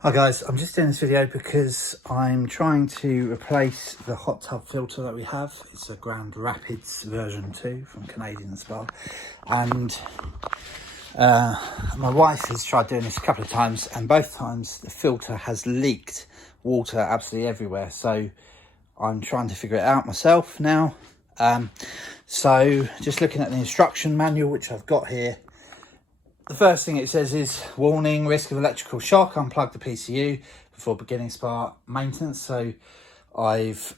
Hi guys, I'm just doing this video because I'm trying to replace the hot tub filter that we have. It's a Grand Rapids version 2 from Canadian Spa, and my wife has tried doing this a couple of times, and both times the filter has leaked water absolutely everywhere. So I'm trying to figure it out myself now. So just looking at the instruction manual, which I've got here, the first thing it says is, warning, risk of electrical shock, unplug the PCU before beginning spa maintenance. So I've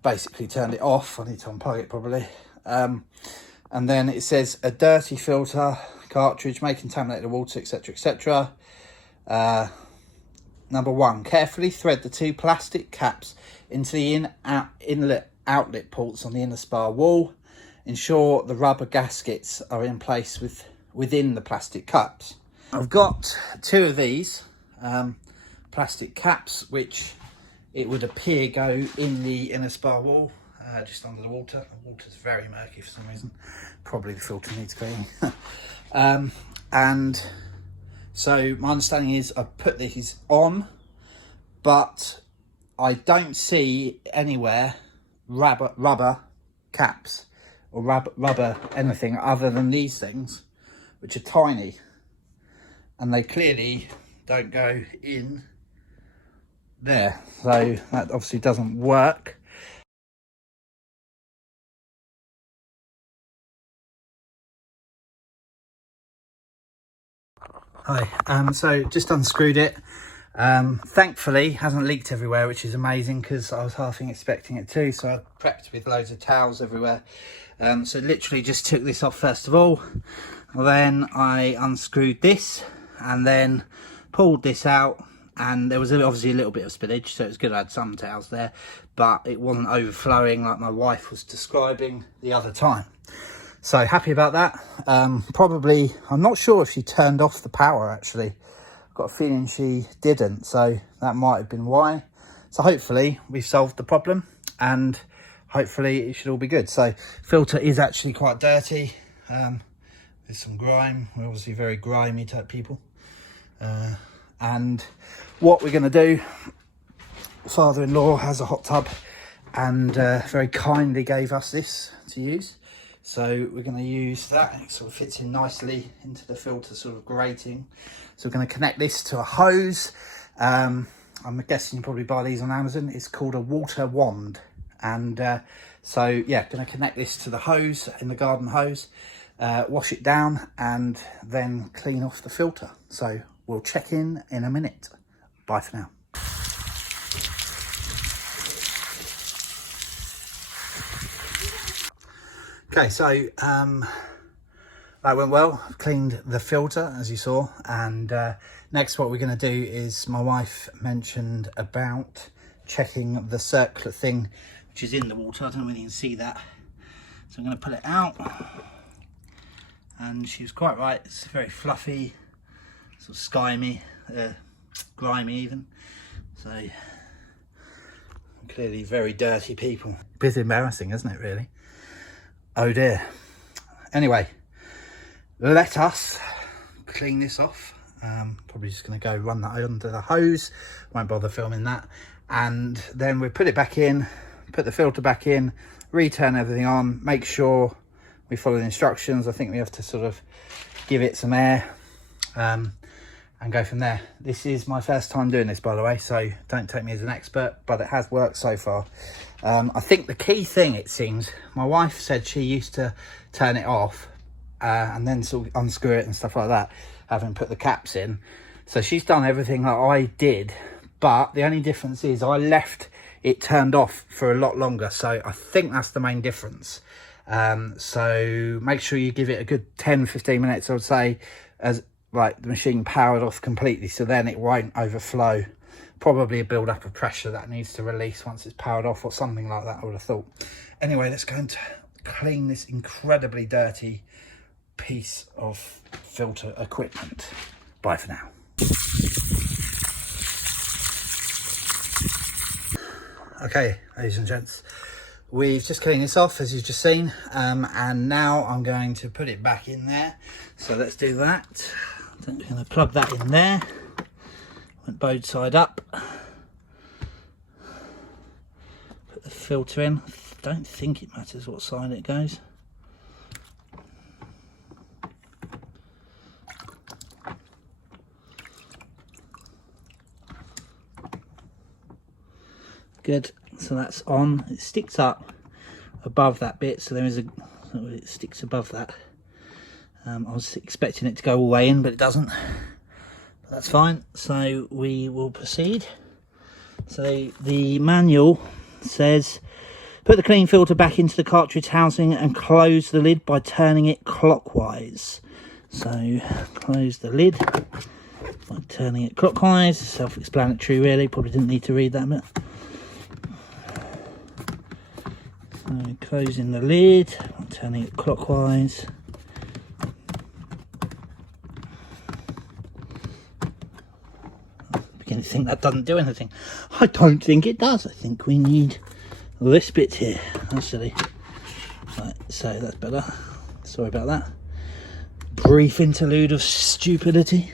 basically turned it off. I need to unplug it probably. And then it says, a dirty filter cartridge may contaminate the water, etc, etc. Number 1, carefully thread the 2 plastic caps into the inlet outlet ports on the inner spa wall. Ensure the rubber gaskets are in place within the plastic cups. I've got 2 of these plastic caps, which it would appear go in the inner spa wall, just under the water. The water's very murky for some reason. Probably the filter needs cleaning. And so my understanding is I put these on, but I don't see anywhere rubber caps or rubber anything other than these things, which are tiny, and they clearly don't go in there. So that obviously doesn't work. Hi, so just unscrewed it. Thankfully hasn't leaked everywhere, which is amazing, because I was half expecting it to. So I prepped with loads of towels everywhere. So literally just took this off first of all. Then I unscrewed this and then pulled this out, and there was obviously a little bit of spillage, so it's good I had some towels there, but it wasn't overflowing like my wife was describing the other time. So happy about that. Probably, I'm not sure if she turned off the power actually. I've got a feeling she didn't, so that might have been why. So hopefully we've solved the problem, and hopefully it should all be good. So filter is actually quite dirty. There's some grime. We're obviously very grimy type people. And what we're going to do, father-in-law has a hot tub and very kindly gave us this to use. So we're going to use that. It sort of fits in nicely into the filter sort of grating. So we're going to connect this to a hose. I'm guessing you probably buy these on Amazon. It's called a water wand. And so yeah, going to connect this to the hose, in the garden hose. Wash it down and then clean off the filter. So we'll check in a minute. Bye for now. Okay, so that went well. I've cleaned the filter, as you saw, and next what we're going to do is, my wife mentioned about checking the circular thing which is in the water. I don't know whether you can see that. So I'm going to pull it out. And she was quite right, it's very fluffy, sort of skimy, grimy even. So clearly very dirty people. A bit embarrassing, isn't it really? Oh dear. Anyway, let us clean this off. Probably just going to go run that under the hose, won't bother filming that. And then we'll put it back in, put the filter back in, return everything on, make sure we follow the instructions. I think we have to sort of give it some air and go from there. This is my first time doing this, by the way, so don't take me as an expert, but it has worked so far. I think the key thing, it seems, my wife said she used to turn it off and then sort of unscrew it and stuff like that, having put the caps in. So she's done everything that I did, but the only difference is I left it turned off for a lot longer. So I think that's the main difference. So make sure you give it a good 10-15 minutes, I would say, as like the machine powered off completely, so then it won't overflow. Probably a build up of pressure that needs to release once it's powered off, or something like that, I would have thought. Anyway, let's go and clean this incredibly dirty piece of filter equipment. Bye for now. Okay, ladies and gents, we've just cleaned this off, as you've just seen, and now I'm going to put it back in there. So let's do that. I'm going to plug that in there. Went both side up. Put the filter in. I don't think it matters what side it goes. Good, so that's on. It sticks up above that bit, so there is it sticks above that. I was expecting it to go all the way in, but it doesn't. But that's fine, so we will proceed. So the manual says, put the clean filter back into the cartridge housing and close the lid by turning it clockwise. So close the lid by turning it clockwise. Self-explanatory really, probably didn't need to read that bit. So closing the lid, turning it clockwise. I'm beginning to think that doesn't do anything. I don't think it does. I think we need this bit here, actually. Right, so that's better. Sorry about that. Brief interlude of stupidity.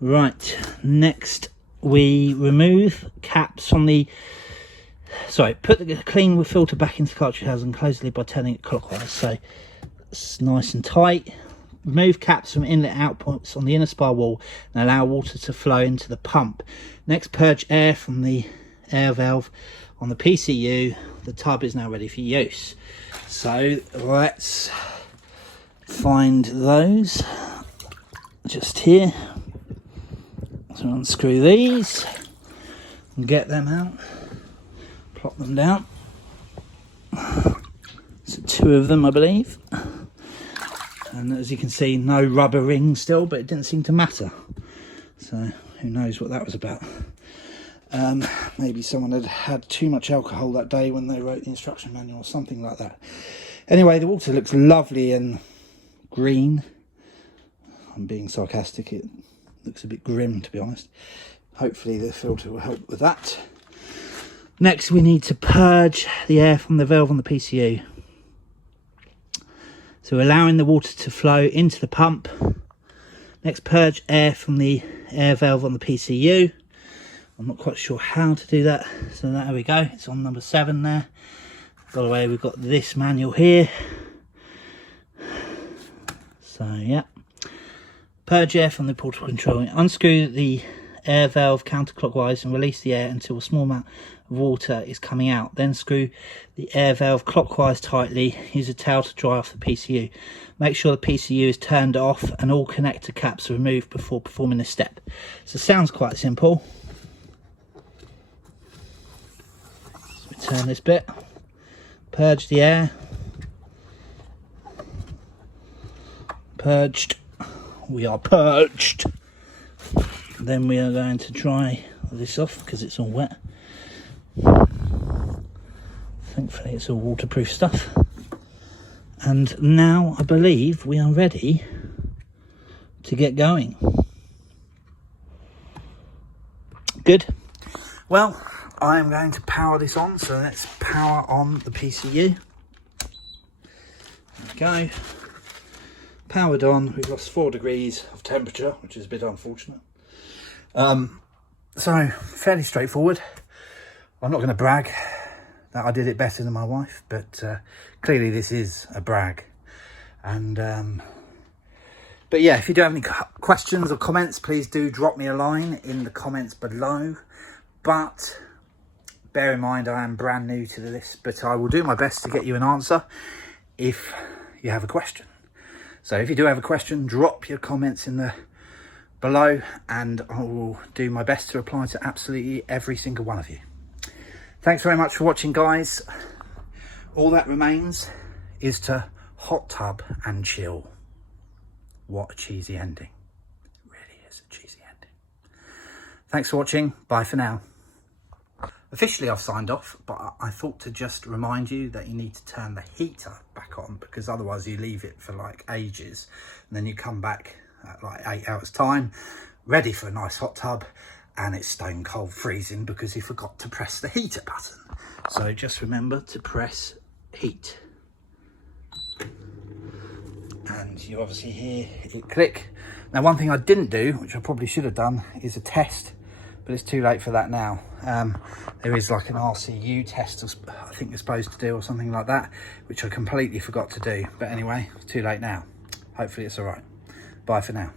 Right, next we remove caps from the... Sorry, put the clean filter back into the cartridge housing and close the lid by turning it clockwise. So it's nice and tight. Remove caps from inlet outputs on the inner spar wall and allow water to flow into the pump. Next, purge air from the air valve on the PCU. The tub is now ready for use. So let's find those just here. So unscrew these and get them out. Plop them down. So 2 of them, I believe. And as you can see, no rubber ring still, but it didn't seem to matter. So who knows what that was about. Maybe someone had had too much alcohol that day when they wrote the instruction manual or something like that. Anyway, the water looks lovely and green. I'm being sarcastic, it looks a bit grim to be honest. Hopefully the filter will help with that. Next, we need to purge the air from the valve on the PCU. So allowing the water to flow into the pump. Next, purge air from the air valve on the PCU. I'm not quite sure how to do that. So there we go. It's on number 7 there. By the way, we've got this manual here. So, yeah. Purge air from the portable control. Unscrew the air valve counterclockwise and release the air until a small amount of water is coming out. Then screw the air valve clockwise tightly. Use a towel to dry off the PCU. Make sure the PCU is turned off and all connector caps are removed before performing this step. So it sounds quite simple. So we turn this bit. Purge the air. Purged. We are purged. Then we are going to dry this off because it's all wet. Thankfully it's all waterproof stuff. And now I believe we are ready to get going. Good. Well, I am going to power this on, so let's power on the PCU. There we go. Powered on. We've lost 4 degrees of temperature, which is a bit unfortunate. So fairly straightforward. I'm not going to brag that I did it better than my wife, but clearly this is a brag. And but yeah, if you do have any questions or comments, please do drop me a line in the comments below. But bear in mind, I am brand new to this, but I will do my best to get you an answer if you have a question. So if you do have a question, drop your comments in the below and I will do my best to reply to absolutely every single one of you. Thanks very much for watching, guys. All that remains is to hot tub and chill. What a cheesy ending. It really is a cheesy ending. Thanks for watching. Bye for now. Officially I've signed off, but I thought to just remind you that you need to turn the heater back on, because otherwise you leave it for like ages and then you come back at like 8 hours time, ready for a nice hot tub, and it's stone cold freezing because you forgot to press the heater button. So just remember to press heat. And you obviously hear it click, Now, one thing I didn't do, which I probably should have done, is a test, but it's too late for that now. There is like an RCU test I think you're supposed to do, or something like that, which I completely forgot to do. But anyway, it's too late now. Hopefully it's all right. Bye for now.